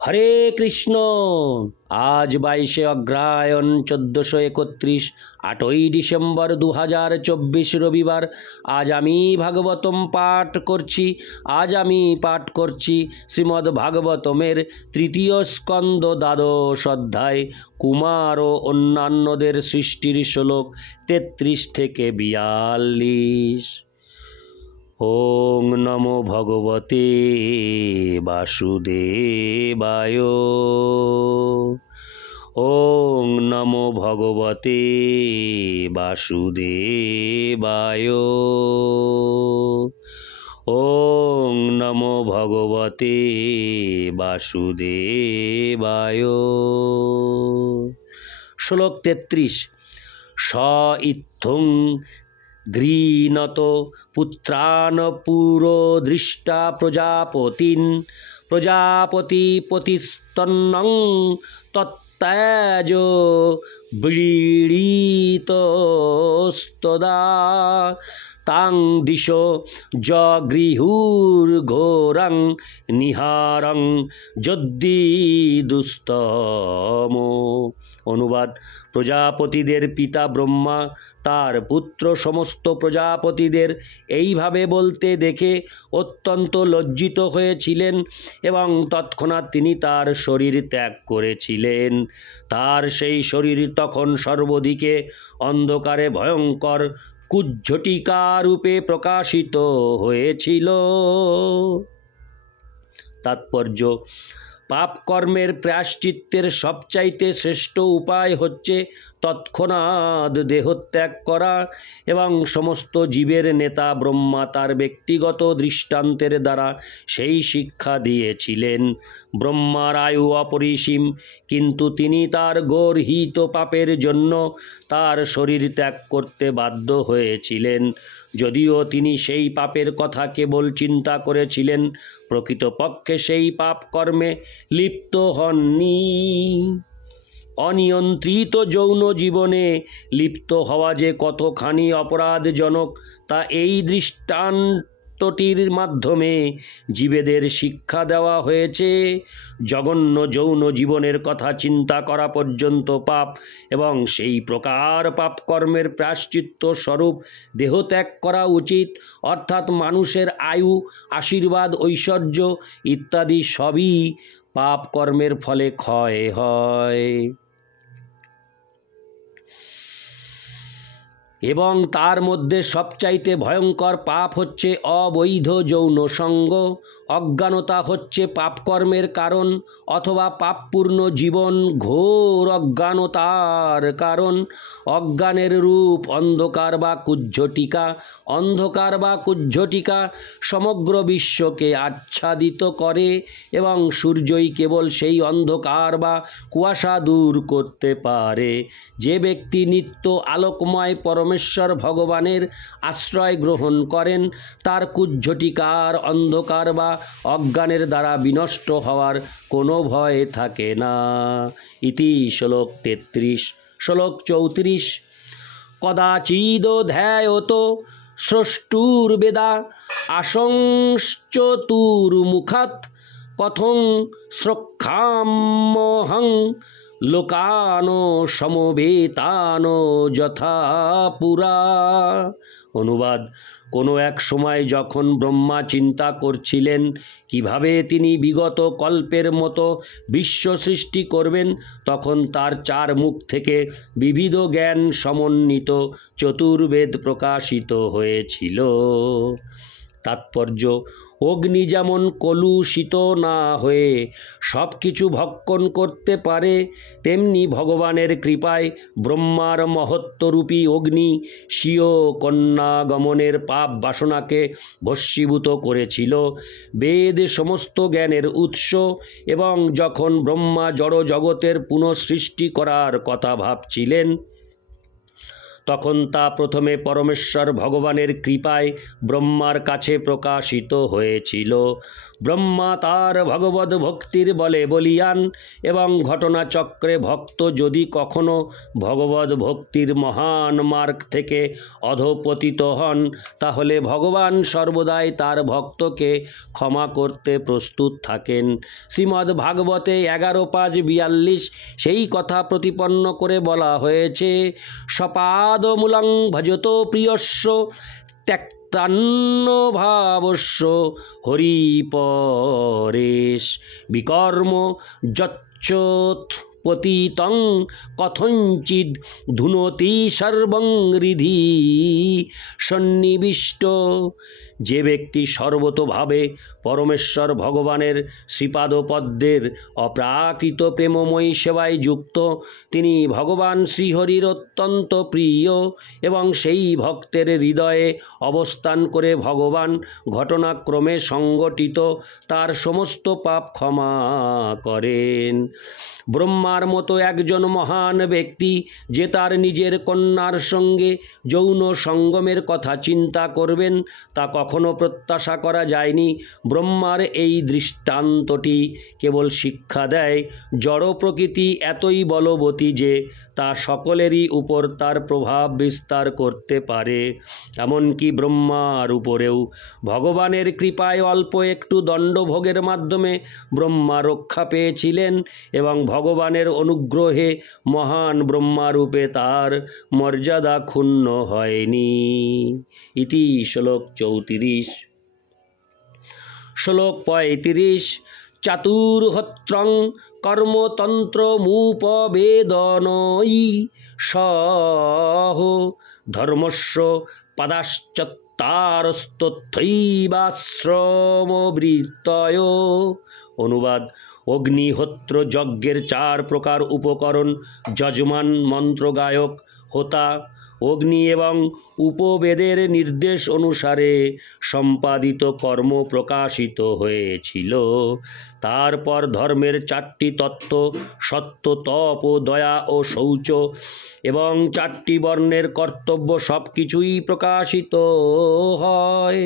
হরে কৃষ্ণ। আজ 22 অগ্রহায়ণ 1431, 8ই ডিসেম্বর 2024 রবিবার। আজ আমি পাঠ করছি শ্রীমদ্ ভাগবতমের তৃতীয় স্কন্দ দ্বাদশ অধ্যায় কুমার ও অন্যান্যদের সৃষ্টির শ্লোক 33 থেকে 42। ওং নমো ভগবতে বাসুদেবায়। ওং নমো ভগবতে বাসুদেবায়। ওং নমো ভগবতে বাসুদেবায়। শ্লোক 33। স ইত্থং গৃণত পুত্রান পুরো দৃষ্টা প্রজাপতিস্তন্নং তত্ত্যাজ ব্রীড়িতস্তদা তাং দিশো জগৃহুর্ঘোরং নিহারং যদ্দিদুস্তম। অনুবাদ: প্রজাপতিদের পিতা ব্রহ্মা তার পুত্র সমস্ত প্রজাপতিদের এইভাবে বলতে দেখে অত্যন্ত লজ্জিত হয়েছিলেন এবং তৎক্ষণাৎ তিনি তার শরীর ত্যাগ করেছিলেন। তার সেই শরীর তখন সর্বদিকে অন্ধকারে ভয়ঙ্কর কুজ্ঝটিকা রূপে প্রকাশিত হয়েছিল। তাৎপর্য: পাপ কর্মের প্রায়শ্চিত্তের সবচাইতে শ্রেষ্ঠ উপায় হচ্ছে তৎক্ষণাৎ দেহত্যাগ করা, এবং সমস্ত জীবের নেতা ব্রহ্মা তার ব্যক্তিগত দৃষ্টান্তের দ্বারা সেই শিক্ষা দিয়েছিলেন। ব্রহ্মার আয়ু অপরিসীম, কিন্তু তিনি তার গর্হিত পাপের জন্য তার শরীর ত্যাগ করতে বাধ্য হয়েছিলেন। যদিও তিনি সেই পাপের কথা কেবল চিন্তা করেছিলেন, প্রকৃতপক্ষে সেই পাপ কর্মে লিপ্ত হননি। অনিয়ন্ত্রিত যৌন জীবনে লিপ্ত হওয়া যে কতখানি অপরাধজনক তা এই দৃষ্টান্তটির মাধ্যমে জীবেদের শিক্ষা দেওয়া হয়েছে। জঘন্য যৌন জীবনের কথা চিন্তা করা পর্যন্ত পাপ, এবং সেই প্রকার পাপ কর্মের প্রায়শ্চিত্ত স্বরূপ দেহত্যাগ করা উচিত। অর্থাৎ মানুষের আয়ু, আশীর্বাদ, ঐশ্বর্য ইত্যাদি সবই পাপ কর্মের ফলে ক্ষয় হয়, এবং তার মধ্যে সবচাইতে ভয়ঙ্কর পাপ হচ্ছে অবৈধ যৌন সঙ্গ। অজ্ঞানতা হচ্ছে পাপকর্মের কারণ, অথবা পাপপূর্ণ জীবন ঘোর অজ্ঞানতার কারণ। অজ্ঞানের রূপ অন্ধকার বা কুজ্ঝটিকা সমগ্র বিশ্বকে আচ্ছাদিত করে, এবং সূর্যই কেবল সেই অন্ধকার বা কুয়াশা দূর করতে পারে। যে ব্যক্তি নিত্য আলোকময় পরমেশ্বর ভগবানের আশ্রয় গ্রহণ করেন, তার কুজ্ঝটিকার, অন্ধকার বা অজ্ঞানের দ্বারা বিনষ্ট হওয়ার কোনো ভয় থাকে না। ইতি শ্লোক 33। শ্লোক 34। কদাচিদধ্যায়ত স্রষ্টুর্বেদা আশংশ্চতুর্মুখাৎ কথং শ্রক্ষাম্যহং লোকানো সমবেতানো যথা পুরা। অনুবাদ: কোনো এক সময় যখন ব্রহ্মা চিন্তা করছিলেন কিভাবে তিনি বিগত কল্পের মতো বিশ্ব সৃষ্টি করবেন, তখন তার 4 মুখ থেকে বিবিধ জ্ঞান সমন্বিত চতুর্বেদ প্রকাশিত হয়েছিল। তাৎপর্য: অগ্নি যেমন কলুষিত না হয়ে সব কিছু ভক্ষণ করতে পারে, তেমনি ভগবানের কৃপায় ব্রহ্মার মহত্ত্বরূপী অগ্নি স্বীয় কন্যাগমনের পাপ বাসনাকে ভস্মীভূত করেছিল। বেদ সমস্ত জ্ঞানের উৎস, এবং যখন ব্রহ্মা জড় জগতের পুনঃসৃষ্টি করার কথা ভাবছিলেন, তখন তা প্রথমে পরমেশ্বর ভগবানের কৃপায় ব্রহ্মার কাছে প্রকাশিত হয়েছিল। ব্রহ্মা তার ভগবদ ভক্তির বলে বলিয়ান, এবং ঘটনাচক্রে ভক্ত যদি কখনো ভগবদ ভক্তির মহান মার্গ থেকে অধঃপতিত হন, তাহলে ভগবান সর্বদাই তার ভক্তকে ক্ষমা করতে প্রস্তুত থাকেন। শ্রীমদ্ ভাগবতে 11:5-42 সেই কথা প্রতিপন্ন করে বলা হয়েছে, সপাদমূলং ভজত প্রিয়স্য ত্যক্তান্ন ভাবস্য হরিপরেশ বিকর্ম যচ্চোৎপতিতং কথঞ্চিদ ধুনতি সর্বং হৃদি সন্নিবিষ্ট। যে ব্যক্তি সর্বতোভাবে পরমেশ্বর ভগবানের শ্রীপাদপদ্মের অপ্রাকৃত প্রেমময়ী সেবায় যুক্ত, তিনি ভগবান শ্রীহরির অত্যন্ত প্রিয়, এবং সেই ভক্তের হৃদয়ে অবস্থান করে ভগবান ঘটনাক্রমে সংগঠিত তার সমস্ত পাপ ক্ষমা করেন। ব্রহ্মার মতো একজন মহান ব্যক্তি যে তার নিজের কন্যার সঙ্গে যৌন সঙ্গমের কথা চিন্তা করবেন, তা কখনো প্রত্যাশা করা যায়নি। ব্রহ্মার এই দৃষ্টান্তটি কেবল শিক্ষা দেয়, জড় প্রকৃতি এতই বলবতী যে তা সকলেরই উপর তার প্রভাব বিস্তার করতে পারে। এমনকি ব্রহ্মার উপরেও ভগবানের কৃপায় অল্প একটু দণ্ডভোগের মাধ্যমে ব্রহ্মা রক্ষা পেয়েছিলেন, এবং ভগবানের অনুগ্রহে মহান ব্রহ্মারূপে তার মর্যাদা ক্ষুণ্ণ হয়নি। ইতি শ্লোক 34। শ্লোক 35। চাতুর্হত্রং কর্মতন্ত্রমুপবেদনৈ সহ ধর্মস্য পদাশ্চত্তারস্তথৈবাশ্রমবৃত্তয়। অনুবাদ: অগ্নিহোত্র যজ্ঞের 4 প্রকার উপকরণ যজমান, মন্ত্রগায়ক, হোতা, অগ্নি এবং উপবেদের নির্দেশ অনুসারে সম্পাদিত কর্ম প্রকাশিত হয়েছিল। তারপর ধর্মের 4টি তত্ত্ব সত্য, তপ ও দয়া ও শৌচ এবং 4টি বর্ণের কর্তব্য সব কিছুই প্রকাশিত হয়।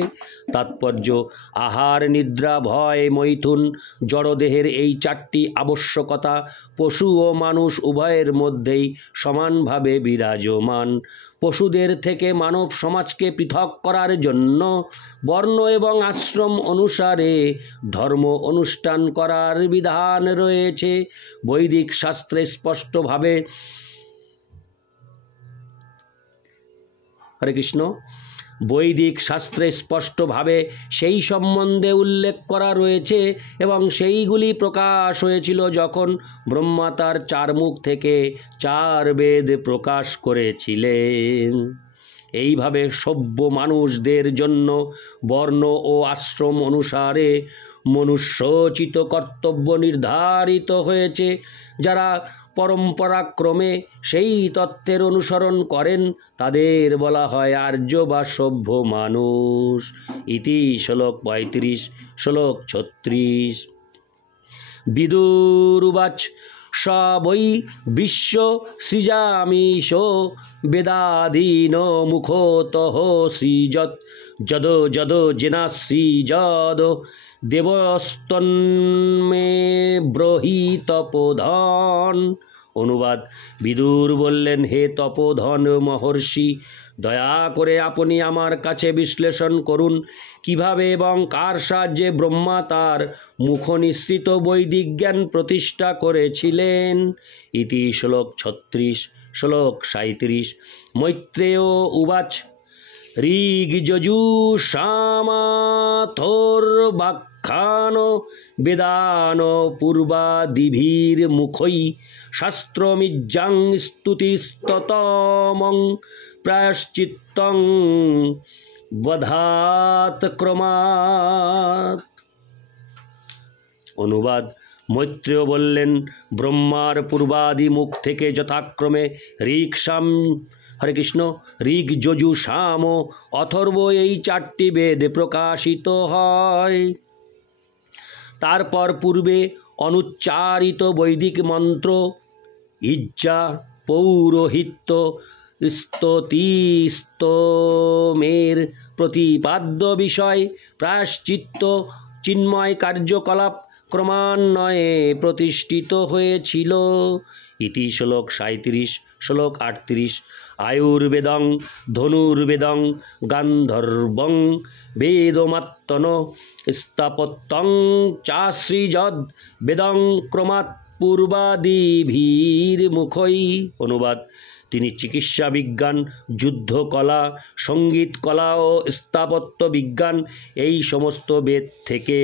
তাৎপর্য: আহার, নিদ্রা, ভয়, মৈথুন, জড়দেহের এই 4টি আবশ্যকতা পশু ও মানুষ উভয়ের মধ্যেই সমানভাবে বিরাজমান। পশুদের থেকে মানব সমাজকে পৃথক করার জন্য বর্ণ এবং আশ্রম অনুসারে ধর্ম অনুষ্ঠান করার বিধান রয়েছে। বৈদিক শাস্ত্রে স্পষ্টভাবে হরে কৃষ্ণ বৈদিক শাস্ত্রে স্পষ্টভাবে সেই সম্বন্ধে উল্লেখ করা রয়েছে, এবং সেইগুলি প্রকাশ হয়েছিল যখন ব্রহ্মা তার 4 মুখ থেকে 4 বেদ প্রকাশ করেছিলেন। এইভাবে সভ্য মানুষদের জন্য বর্ণ ও আশ্রম অনুসারে মনুষ্যোচিত কর্তব্য নির্ধারিত হয়েছে। যারা পরম্পরাক্রমে সেই তত্ত্বের অনুসরণ করেন তাদের বলা হয় আর্য বা সভ্য মানুষ। ইতি শ্লোক 35। শ্লোক 36। বিদুরুবাচ স বৈ বিশ্ব সৃজামিষ বেদাধীন মুখতঃ সৃজত যদ যদ জেনা সৃজদ দেবস্তন্মে ব্রহি তপোধন। অনুবাদ: বিদুর বললেন, হে তপোধন মহর্ষি, দয়া করে আপনি আমার কাছে বিশ্লেষণ করুন কিভাবে এবং কার সাহায্যে ব্রহ্মা তার মুখনিসৃত বৈদিক জ্ঞান প্রতিষ্ঠা করেছিলেন। ইতি শ্লোক 36। শ্লোক 37। মৈত্রেয় উবাচ ঋগ্যজুষামাথর্বাখ্যান বেদান পূর্বাদিভির্মুখৈ শাস্ত্রমিজ্জাং স্তুতিস্ততমং প্রায়শ্চিত্তং বধাত ক্রমাৎ। অনুবাদ: মৈত্রেয় বললেন, ব্রহ্মার পূর্বাদি মুখ থেকে যথাক্রমে ঋক, সাম হরে কৃষ্ণ ঋক, যজু, সাম ও অথর্ব এই 4টি বেদ প্রকাশিত হয়। তারপর পূর্বে অনুচ্চারিত বৈদিক মন্ত্র, ইজ্জা, পৌরোহিত্য, স্তুতিস্তোমের প্রতিপাদ্য বিষয়, প্রায়শ্চিত্ত, চিন্ময় কার্যকলাপ ক্রমান্বয়ে প্রতিষ্ঠিত হয়েছিল। ইতি শ্লোক 37। শ্লোক 38। আয়ুর্বেদং ধনুর্বেদং গান্ধর্বং বেদমাত্তন স্থাপত্যং চাশ্রীযদ বেদং ক্রমাৎ পূর্বাদিভির্মুখৈ। অনুবাদ: তিনি চিকিৎসা বিজ্ঞান, যুদ্ধকলা, সঙ্গীত কলা ও স্থাপত্য বিজ্ঞান এই সমস্ত বেদ থেকে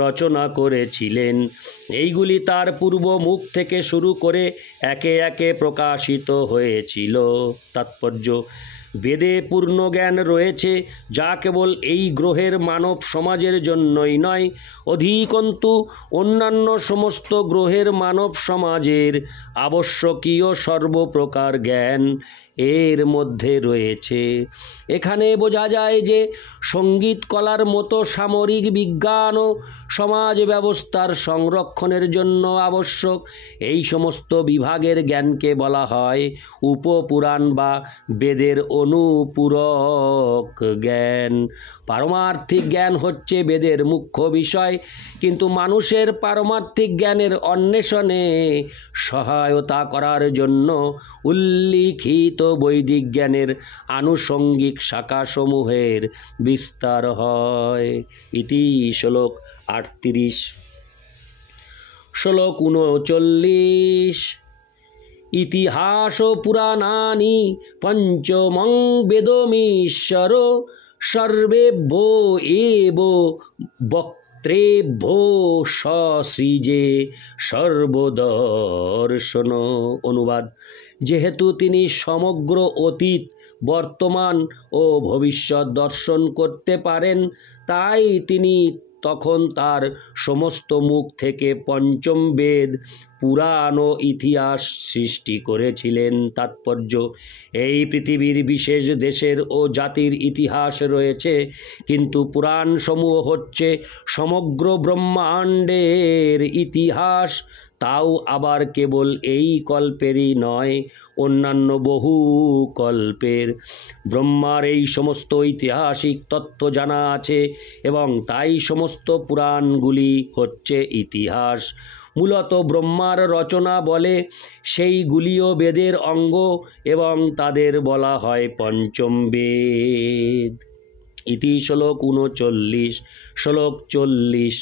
রচনা করেছিলেন। এইগুলি তার পূর্ব মুখ থেকে শুরু করে একে একে প্রকাশিত হয়েছিল। তাৎপর্য: বেদে পূর্ণ জ্ঞান রয়েছে, যা কেবল এই গ্রহের মানব সমাজের জন্যই নয়, অধিকন্তু অন্যান্য সমস্ত গ্রহের মানব সমাজের আবশ্যকীয় সর্বপ্রকার জ্ঞান এর মধ্যে রয়েছে। এখানে বোঝা যায় যে সঙ্গীত কলার মতো সামরিক বিজ্ঞান ও সমাজ ব্যবস্থার সংরক্ষণের জন্য আবশ্যক এই সমস্ত বিভাগের জ্ঞানকে বলা হয় উপপুরাণ বা বেদের অনুপূরক জ্ঞান। পারমার্থিক জ্ঞান হচ্ছে বেদের মুখ্য বিষয়, কিন্তু মানুষের পারমার্থিক জ্ঞানের অন্বেষণে সহায়তা করার জন্য উল্লিখিত বৈদিক জ্ঞানের আনুষঙ্গিক শাখাসমূহের বিস্তার হয়। ইতি শ্লোক 38। শ্লোক 39। ইতিহাস পুরাণানি পঞ্চমং বেদমীশ্বর সর্বেভ্যো এব বক্ত্রেভ্যো সসৃজে সর্বদর্শন। অনুবাদ: যেহেতু তিনি সমগ্র অতীত, বর্তমান ও ভবিষ্যৎ দর্শন করতে পারেন, তাই তিনি তখন তার সমস্ত মুখ থেকে পঞ্চম বেদ, পুরাণ ও ইতিহাস সৃষ্টি করেছিলেন। তাৎপর্য: এই পৃথিবীর বিশেষ দেশের ও জাতির ইতিহাস রয়েছে, কিন্তু পুরাণসমূহ হচ্ছে সমগ্র ব্রহ্মাণ্ডের ইতিহাস, তাও আবার কেবল এই কল্পেরই নয়, অন্যান্য বহু কল্পের। ব্রহ্মার এই সমস্ত ঐতিহাসিক তত্ত্ব জানা আছে এবং তাই সমস্ত পুরাণগুলি হচ্ছে ইতিহাস। মূলত ব্রহ্মার রচনা বলে সেইগুলিও বেদের অঙ্গ এবং তাদের বলা হয় পঞ্চম বেদ। ইতি শ্লোক 39। শ্লোক 40।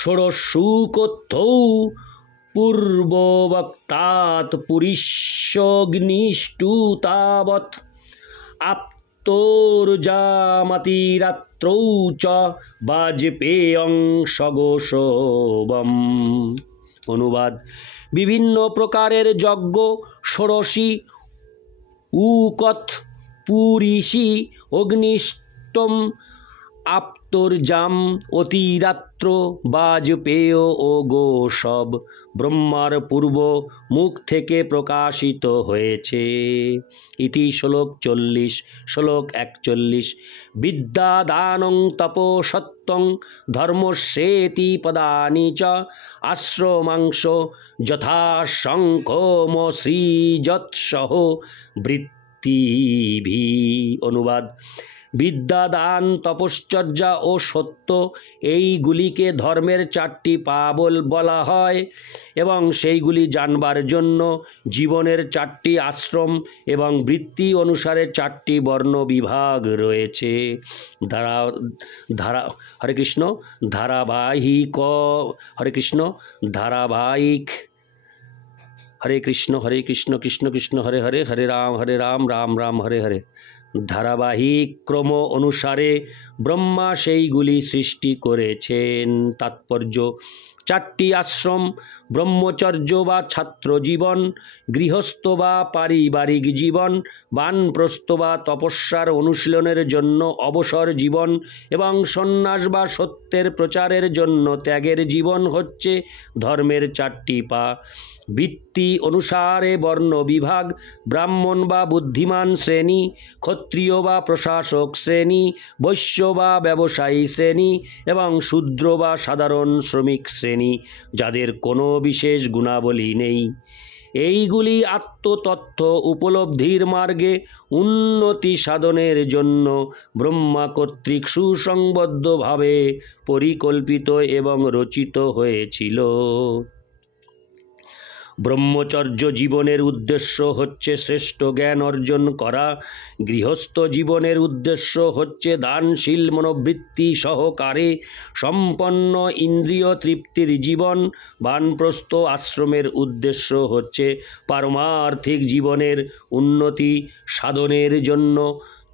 ষোড়শোকথৌ পূর্ববক্তাৎ পুরীষ্যগ্নিষ্টুতাবৎ আপ্তোর্জামতিরাত্রৌ চ বাজপেয়ং সগোষবম। অনুবাদ: বিভিন্ন প্রকারের যজ্ঞ, ষোড়শী, উকথ, পুরীষী, অগ্নিষ্টম, আপ্তর্জাম, অতিরাত্র, বাজপেয় ও গোসব ব্রহ্মার পূর্ব মুখ থেকে প্রকাশিত হয়েছে। ইতি শ্লোক 40। শ্লোক 41। বিদ্যা দানং তপো সত্যং ধর্মস্যেতি পদানি চ আশ্রমাংশ যথা শঙ্খমসৃজৎসহ বৃত্তিভি। অনুবাদ: বিদ্যা, দান, তপশ্চর্যা ও সত্য এইগুলিকে ধর্মের চারটি পা বলা হয় এবং সেইগুলি জানবার জন্য জীবনের চারটি আশ্রম এবং বৃত্তি অনুসারে চারটি বর্ণ বিভাগ রয়েছে। হরে কৃষ্ণ ধারাবাহিক হরে কৃষ্ণ কৃষ্ণ কৃষ্ণ হরে হরে, হরে রাম রাম রাম হরে হরে। ধারাবাহিক ক্রম অনুসারে ব্রহ্মা সেইগুলি সৃষ্টি করেছেন। তাৎপর্য: চারটি আশ্রম, ব্রহ্মচর্য বা ছাত্র জীবন, গৃহস্থ বা পারিবারিক জীবন, বানপ্রস্থ বা তপস্যার অনুশীলনের জন্য অবসর জীবন এবং সন্ন্যাস বা সত্যের প্রচারের জন্য ত্যাগের জীবন হচ্ছে ধর্মের চারটি পা। বৃত্তি অনুসারে বর্ণ বিভাগ: ব্রাহ্মণ বা বুদ্ধিমান শ্রেণী, ক্ষত্রিয় বা প্রশাসক শ্রেণী, বৈশ্য বা ব্যবসায়ী শ্রেণী এবং শূদ্র বা সাধারণ শ্রমিক শ্রেণী, যাদের কোনো বিশেষ গুণাবলী নেই। এইগুলি আত্মতত্ত্ব উপলব্ধির মার্গে উন্নতি সাধনের জন্য ব্রহ্মা কর্তৃক সুসংবদ্ধভাবে পরিকল্পিত এবং রচিত হয়েছিল। ব্রহ্মচর্য জীবনের উদ্দেশ্য হচ্ছে শ্রেষ্ঠ জ্ঞান অর্জন করা, গৃহস্থ জীবনের উদ্দেশ্য হচ্ছে দানশীল মনোবৃত্তি সহকারে সম্পন্ন ইন্দ্রিয় তৃপ্তির জীবন, বানপ্রস্থ আশ্রমের উদ্দেশ্য হচ্ছে পারমার্থিক জীবনের উন্নতি সাধনের জন্য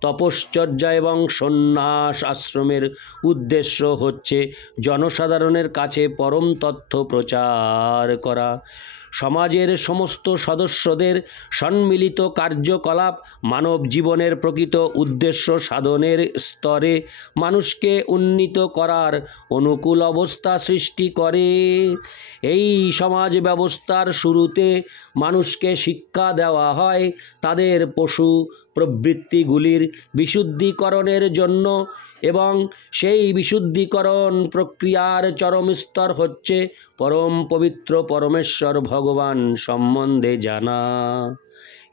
তপশ্চর্যা এবং সন্ন্যাস আশ্রমের উদ্দেশ্য হচ্ছে জনসাধারণের কাছে পরম তথ্য প্রচার করা। সমাজের সমস্ত সদস্যদের সম্মিলিত কার্যকলাপ মানব জীবনের প্রকৃত উদ্দেশ্য সাধনের স্তরে মানুষকে উন্নীত করার অনুকূল অবস্থা সৃষ্টি করে। এই সমাজ ব্যবস্থার শুরুতে মানুষকে শিক্ষা দেওয়া হয় তাদের পশু প্রবৃত্তিগুলির বিশুদ্ধিকরণের জন্য, এবং সেই বিশুদ্ধিকরণ প্রক্রিয়ার চরম স্তর হচ্ছে পরম পবিত্র পরমেশ্বর ভগবান সম্বন্ধে জানা।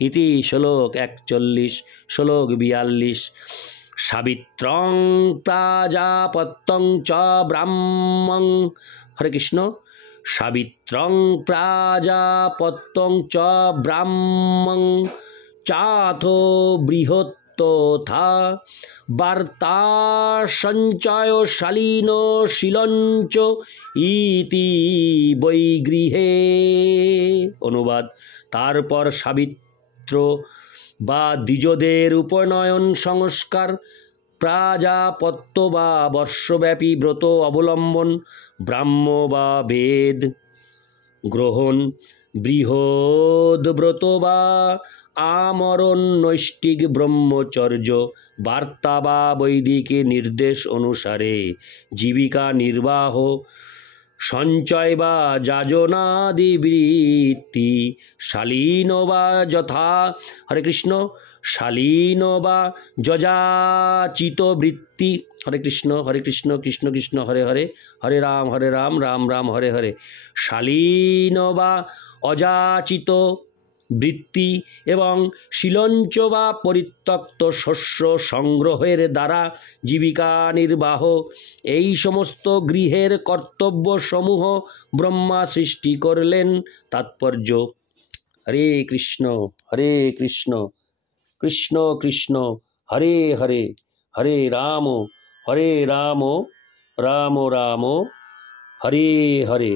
ইতি শ্লোক 41। শ্লোক 42। সাবিত্রং প্রাজাপত্যং চ ব্রাহ্মং, হরে কৃষ্ণ, সাবিত্রং প্রাজাপত্যং চ ব্রাহ্মং চাথো বৃহত্তথা বার্তা সঞ্চয় শালীন শিলঞ্চ ইতি বৈগৃহে। অনুবাদ: তারপর সাবিত্র বা দ্বিজদের উপনয়ন সংস্কার, প্রাজাপত্য বা বর্ষব্যাপী ব্রত অবলম্বন, ব্রাহ্ম বা বেদ গ্রহণ, বৃহৎ ব্রত বা আমরণ, নৈষ্ঠিক ব্রহ্মচর্য, বার্তা বা বৈদিক নির্দেশ অনুসারে জীবিকা নির্বাহ, সঞ্চয় বা যাজনাদি বৃত্তি, শালীন বা যথা, হরে কৃষ্ণ, শালীন বা যযাচিত বৃত্তি, হরে কৃষ্ণ কৃষ্ণ কৃষ্ণ হরে হরে, হরে রাম রাম রাম হরে হরে, শালীন বা অযাচিত বৃত্তি এবং শিলঞ্চ বা পরিত্যক্ত শস্য সংগ্রহের দ্বারা জীবিকা নির্বাহ, এই সমস্ত গৃহের কর্তব্য সমূহ ব্রহ্মা সৃষ্টি করলেন। তাৎপর্য: হরে কৃষ্ণ কৃষ্ণ কৃষ্ণ হরে হরে, হরে রাম রাম রাম হরে হরে।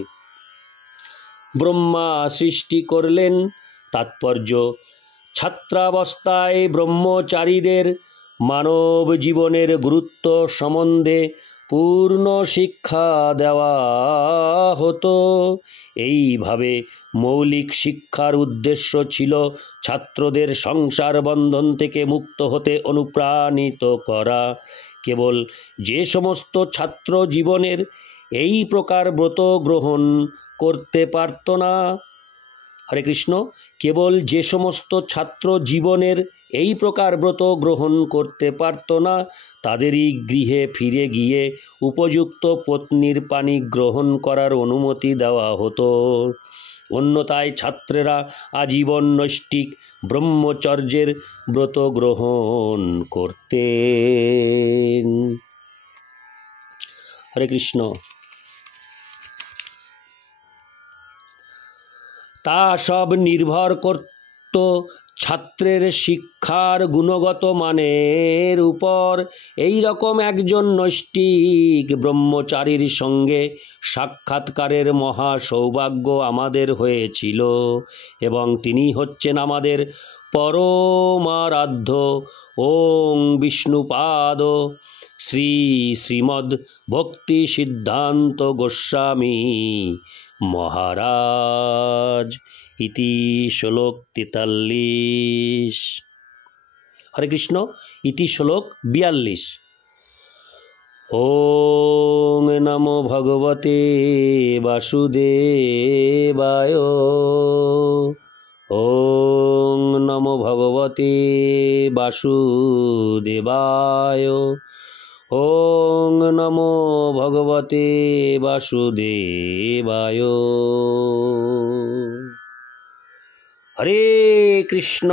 ব্রহ্মা সৃষ্টি করলেন। তাৎপর্য: ছাত্রাবস্থায় ব্রহ্মচারীদের মানব জীবনের গুরুত্ব সম্বন্ধে পূর্ণ শিক্ষা দেওয়া হতো। এইভাবে মৌলিক শিক্ষার উদ্দেশ্য ছিল ছাত্রদের সংসার বন্ধন থেকে মুক্ত হতে অনুপ্রাণিত করা। কেবল যে সমস্ত ছাত্র জীবনের এই প্রকার ব্রত গ্রহণ করতে পারত না, হরে কৃষ্ণ, কেবল যে সমস্ত ছাত্র জীবনের এই প্রকার ব্রত গ্রহণ করতে পারত না তাদেরই গৃহে ফিরে গিয়ে উপযুক্ত পত্নীর পানি গ্রহণ করার অনুমতি দেওয়া হতো। অন্যথায় ছাত্রেরা আজীবন নৈষ্ঠিক ব্রহ্মচর্যের ব্রত গ্রহণ করতেন। হরে কৃষ্ণ। তা সব নির্ভর করত ছাত্রের শিক্ষার গুণগত মানের উপর। এই রকম একজন নৈষ্ঠিক ব্রহ্মচারীর সঙ্গে সাক্ষাৎকারের মহা সৌভাগ্য আমাদের হয়েছিল, এবং তিনি হচ্ছেন আমাদের পরমারাধ্য ওং বিষ্ণুপাদ শ্রী শ্রীমদ্ ভক্তি সিদ্ধান্ত গোস্বামী মহারাজ। ইতি শ্লোক 43। হরে কৃষ্ণ। ইতি শ্লোক 42। ওং নমো ভগবতে বাসুদেবায়। ওং নমো ভগবতে বাসুদেবায়। ওং নমো ভগবতে বাসুদেবায়। হরে কৃষ্ণ।